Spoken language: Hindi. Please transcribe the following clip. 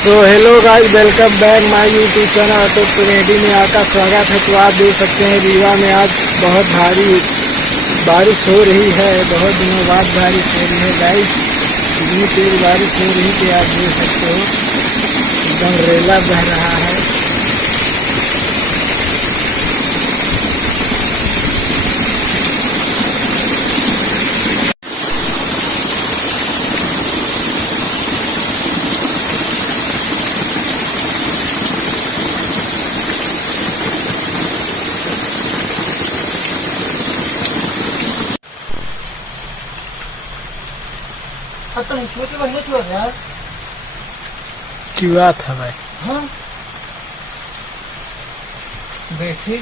तो hello guys, welcome back my YouTube channel तो प्रेडी में आपका स्वागत है। तो आप देख सकते हैं रीवा में आज बहुत भारी बारिश हो रही है। बहुत दिनों बाद बारिश हो रही है गाइस। इतनी तेज बारिश हो रही कि आप देख सकते हो एकदम रेला बह रहा है। अब तो छोटे बहने छोड़ यार। चुआ था भाई। हाँ देखिए